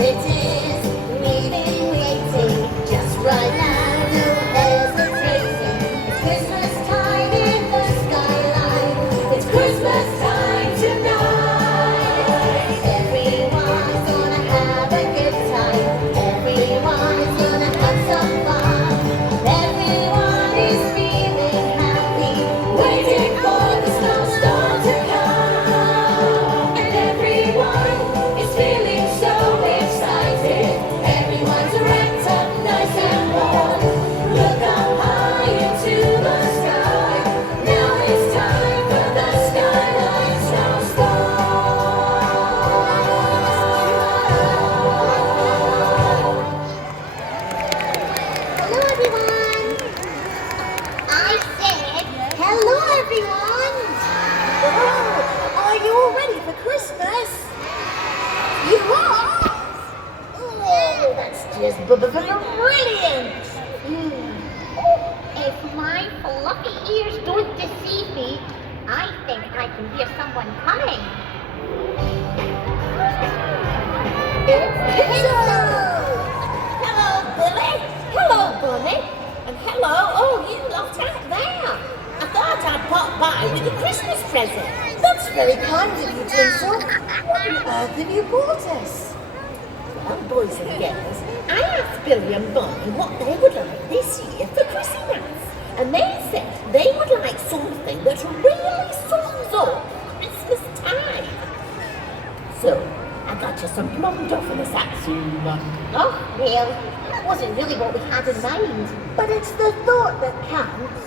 it is, we've been waiting, just right now, no hesitating. It's Christmas time in the skyline, it's Christmas time tonight. Everyone's gonna have a good time, everyone's gonna have some fun. Everyone is feeling happy, waiting for the snowstorm to come. And everyone is feeling so excited, everyone's wrapped up nice and warm. Look up high into the sky, now it's time for the Skyline Snowstorm. Hello everyone! I said hello everyone! Oh, are you all ready for Christmas? You are? Oh, that's just brilliant! If my fluffy ears don't deceive me, I think I can hear someone coming. It's Hello, Billy! Hello, Bunny! And hello, all you lot out there! I thought I'd pop by with a Christmas present. That's very kind of you, Tinsel. What on earth have you brought us? Well, boys and girls, I asked Billy and Bunny what they would like this year for Christmas. And they said they would like something that really sums up Christmas time. So, I got you some plum duff in a satsuma. Oh, well, that wasn't really what we had in mind. But it's the thought that counts.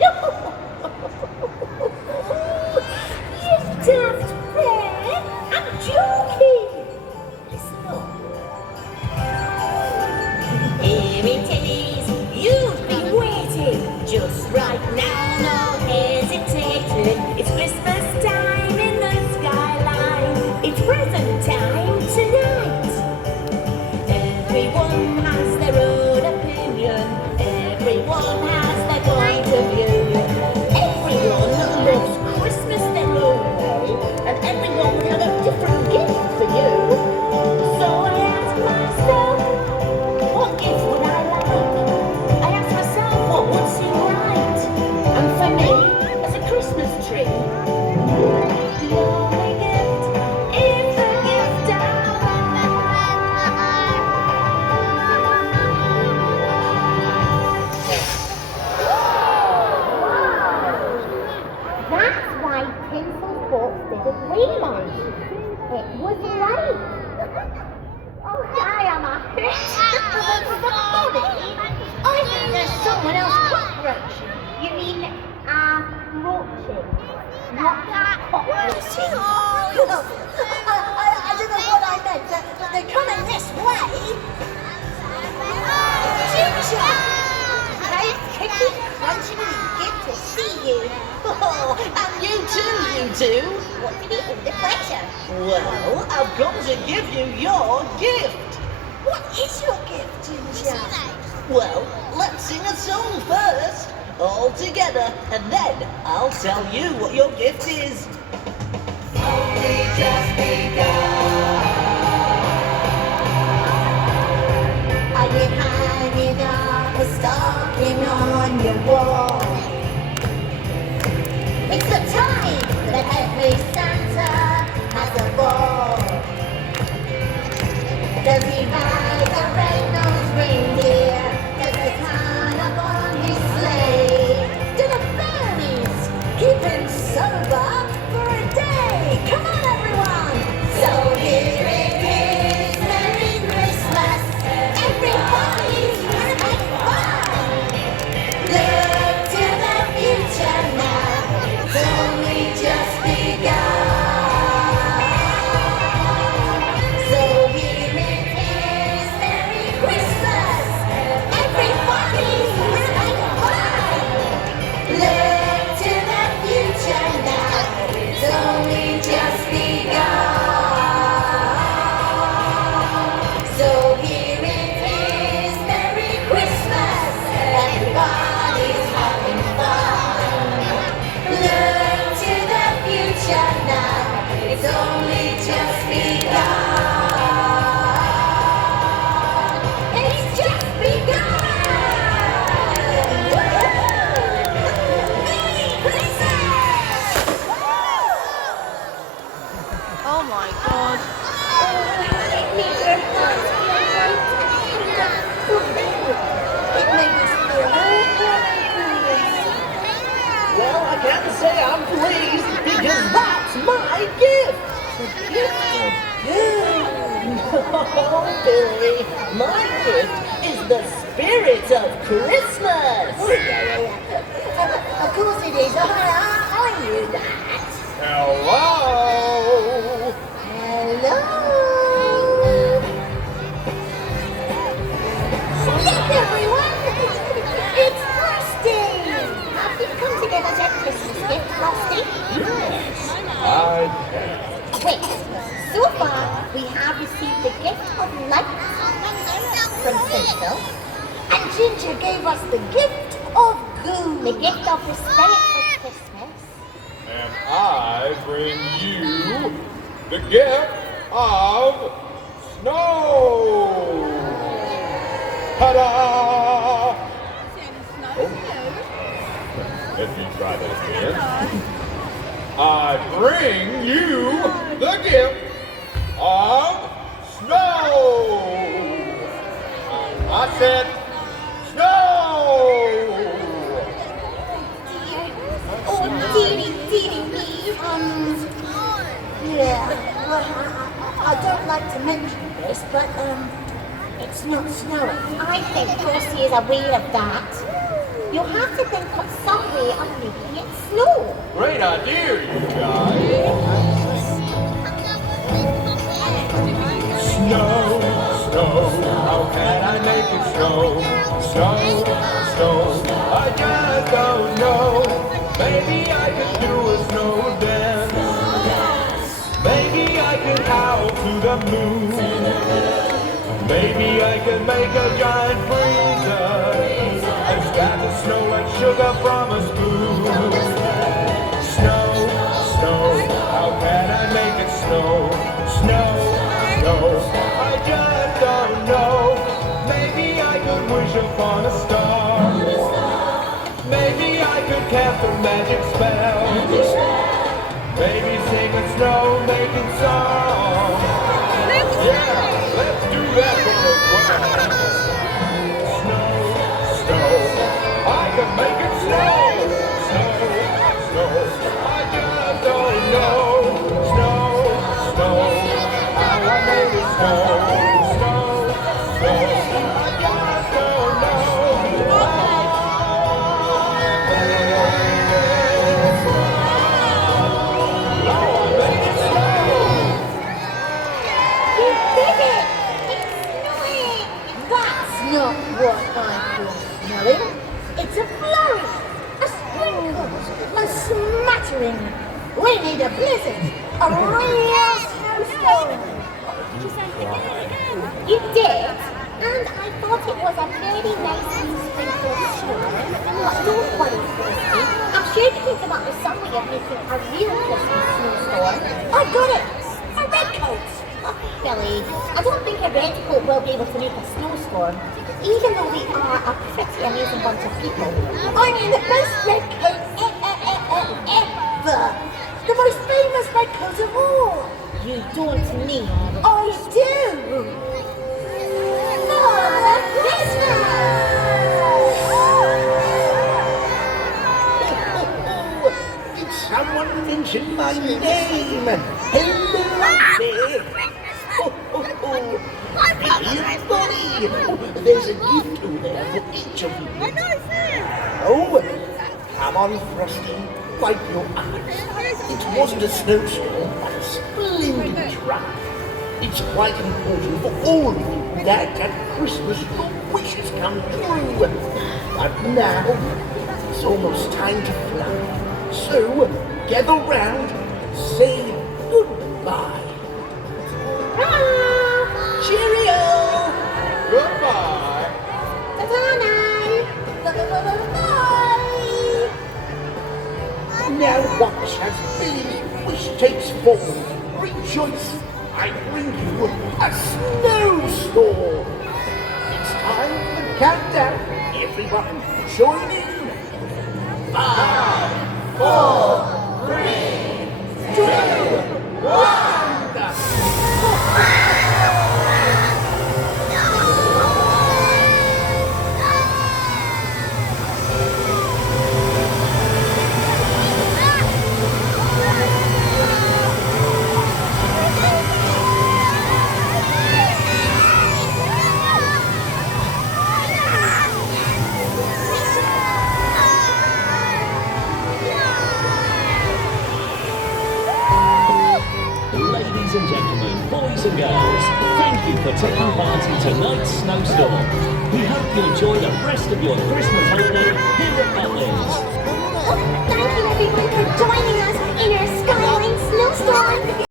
You daft bear! I'm joking! Listen up. Here it is, you've been waiting. Just right now, no hesitating. It's Christmas time in the skyline. It's present time tonight. Everyone has their own opinion. Everyone has their point of view. Everyone loves Christmas their own way, and everyone will have a different gift for you. So I asked myself, what gift would I like? I asked myself what would seem right. And for me, as a Christmas tree, the only gift is the gift I That's why Tinsel's box didn't leave us. It was late. Oh, I am a hit. I think there's someone else cockroaching. You mean, roaching, not cockroaching. I don't know what I meant. They're coming this way. Ginger! Hey, Kicking, crunching, and good to see you. Oh, and you too, you two. What did it with the pleasure? Well, I've come to give you your gift. What is your gift, Ginger? Well, let's sing a song first, all together, and then I'll tell you what your gift is. Only just begun. Are you hanging up a stocking on your wall? It's the time that every Santa has a ball. Does he ride a red-nosed reindeer? Does the clown up on his sleigh? Do the fairies keep him sober for a day? Come on, everyone! my god. It made her heart feel right and fulfilled. It made us feel all Well, I can't say I'm pleased because that's my gift. the gift of good. Oh, Billy, my gift is the spirit of Christmas. Oh, yeah. Of course it is. I knew that. Hello? Hello. Look, everyone. It's Frosty. Have you come to give us a Christmas gift, Frosty? I can. Wait. So far, we have received the gift of light from Tinsel, and Ginger gave us the gift of goo, the gift of the spirit of Christmas. And I bring you the gift of snow. Ta-da! Oh. Let me try that again. I bring you the gift of snow. I said snow. Oh, dearie me. Yeah, well, I don't like to mention this, but, it's not snowing. I think Frosty is aware of that. You'll have to think of some way of making it snow. Great idea, you guys. Snow, snow, how can I make it snow? Snow, snow, I just don't know. Maybe I could do a snow dance. Maybe I could howl to the moon. Maybe I could make a giant freezer and scatter snow like sugar from a spoon. Snow, snow, how can I make it snow? Snow, snow, I just don't know. Maybe I could wish upon a star. Maybe I could cast a magic spell. Maybe sing a snow-making song. Yeah, let's do that one as well. Snow, snow, I can make it snow. Snow, snow, I just don't know. Snow, snow, how I made it snow. Snow, snow, I just don't know. You did it! It's snowing! That's not what I call snowing. It's a flurry, a sprinkle, a smattering. We need a blizzard, a real snowstorm. You did, and I thought it was a very nicely sprinkled snow. But don't worry, Frosty. I'm sure you can come up with some way of making a real Christmas snowstorm. I got it! A red coat! Billy, I don't think a red coat will be able to make a snowstorm, even though we are a pretty amazing bunch of people. I mean, the best red coat ever! The most famous red coat of all! You don't mean I do! Father Christmas! Did someone mention my name? Hello there. Everybody. There's a gift over there for each of you. Oh, come on, Frosty. Wipe your eyes. It wasn't a snowstorm, but a splendid triumph. It's quite important for all of you that at Christmas your wishes come true. But now, it's almost time to fly. So, gather round and say goodbye. Cheerio! Goodbye. Now watch as Billy's wish takes form. Rejoice! I bring you a snowstorm. It's time for the countdown. Everyone, join in. 5, 4, 3, 2, 1. Ladies and gentlemen, boys and girls, thank you for taking part in tonight's Snowstorm. We hope you enjoy the rest of your Christmas holiday here at Butlins. Oh, thank you everyone for joining us in our Skyline Snowstorm.